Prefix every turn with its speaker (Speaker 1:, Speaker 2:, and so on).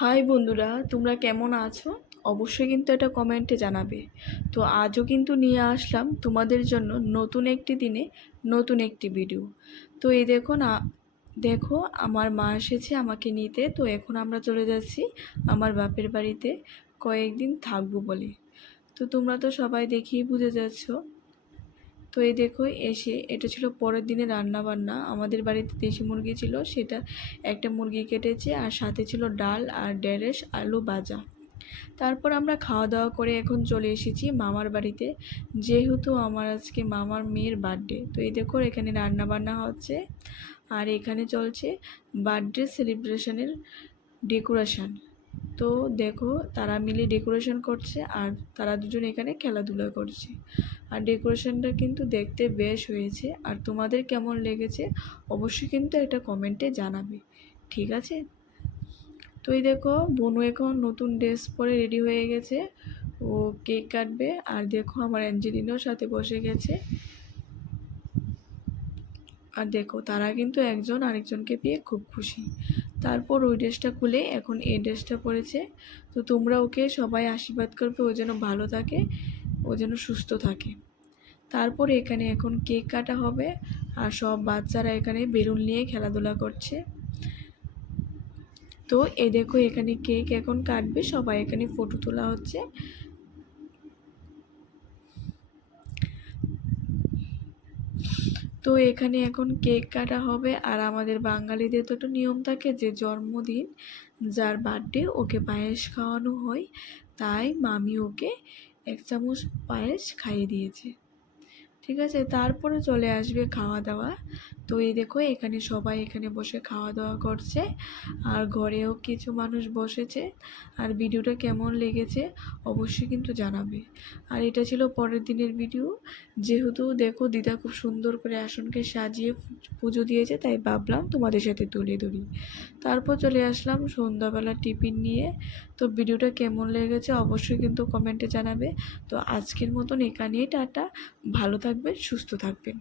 Speaker 1: High বন্ধুরা, তোমরা কেমন আছো? অবশ্যই কিন্তু এটা কমেন্টে জানাবে। তো আজও কিন্তু নিয়ে আসলাম তোমাদের জন্য নতুন একটি দিনে নতুন একটি ভিডিও তো এই দেখো না, দেখো আমার মা এসেছে আমাকে নিতে। তো এখন আমরা চলে যাচ্ছি আমার বাপের বাড়িতে কয়েকদিন থাকব বলে। তো তোমরা তো সবাই দেখেই বুঝে যাচ্ছ। তো এই দেখো, এসে এটা ছিল পরের দিনে রান্না বান্না আমাদের বাড়িতে দেশি মুরগি ছিল, সেটা একটা মুরগি কেটেছে, আর সাথে ছিল ডাল আর ডেরেস আলু ভাজা। তারপর আমরা খাওয়া দাওয়া করে এখন চলে এসেছি মামার বাড়িতে, যেহেতু আমার আজকে মামার মেয়ের বার্থডে। তো এই দেখো, এখানে রান্না বান্না হচ্ছে, আর এখানে চলছে বার্থডে সেলিব্রেশনের ডেকোরেশন। তো দেখো, তারা মিলে ডেকোরেশন করছে আর তারা দুজন এখানে খেলাধুলা করছে। আর ডেকোরেশনটা কিন্তু দেখতে বেশ হয়েছে। আর তোমাদের কেমন লেগেছে অবশ্যই কিন্তু একটা কমেন্টে জানাবে। ঠিক আছে? তো এই দেখো, বনু এখন নতুন ড্রেস পরে রেডি হয়ে গেছে। ও কেক কাটবে। আর দেখো, আমার অ্যাঞ্জেলিনাও সাথে বসে গেছে। আর দেখো, তারা কিন্তু একজন আরেকজনকে পেয়ে খুব খুশি। তারপর ওই ড্রেসটা খুলে এখন এই ড্রেসটা পরেছে। তো তোমরা ওকে সবাই আশীর্বাদ করবে, ও যেন ভালো থাকে, ও যেন সুস্থ থাকে। তারপর এখানে এখন কেক কাটা হবে আর সব বাচ্চারা এখানে বেলুন নিয়ে খেলাধুলা করছে। তো এ দেখো এখানে কেক এখন কাটবে, সবাই এখানে ফটো তোলা হচ্ছে। তো এখানে এখন কেক কাটা হবে আর আমাদের বাঙালিদের তো একটা নিয়ম থাকে যে জন্মদিন যার বার্থডে ওকে পায়েস খাওয়ানো হয়, তাই মামি ওকে এক চামচ পায়েস খাইয়ে দিয়েছে। ঠিক আছে? তারপরে চলে আসবে খাওয়া দাওয়া তো এই দেখো, এখানে সবাই এখানে বসে খাওয়া দাওয়া করছে। আর ঘরেও কিছু মানুষ বসেছে। আর ভিডিওটা কেমন লেগেছে অবশ্যই কিন্তু জানাবে। আর এটা ছিল পরের দিনের ভিডিও। যেহেতু দেখো, দিদা খুব সুন্দর করে আসনকে সাজিয়ে পুজো দিয়েছে, তাই ভাবলাম তোমাদের সাথে তুলে ধরি। তারপর চলে আসলাম সন্ধ্যাবেলা টিফিন নিয়ে। তো ভিডিওটা কেমন লেগেছে অবশ্যই কিন্তু কমেন্টে জানাবে। তো আজকের মতন এখানেই টাটা। ভালো থাকবেন, সুস্থ থাকবেন।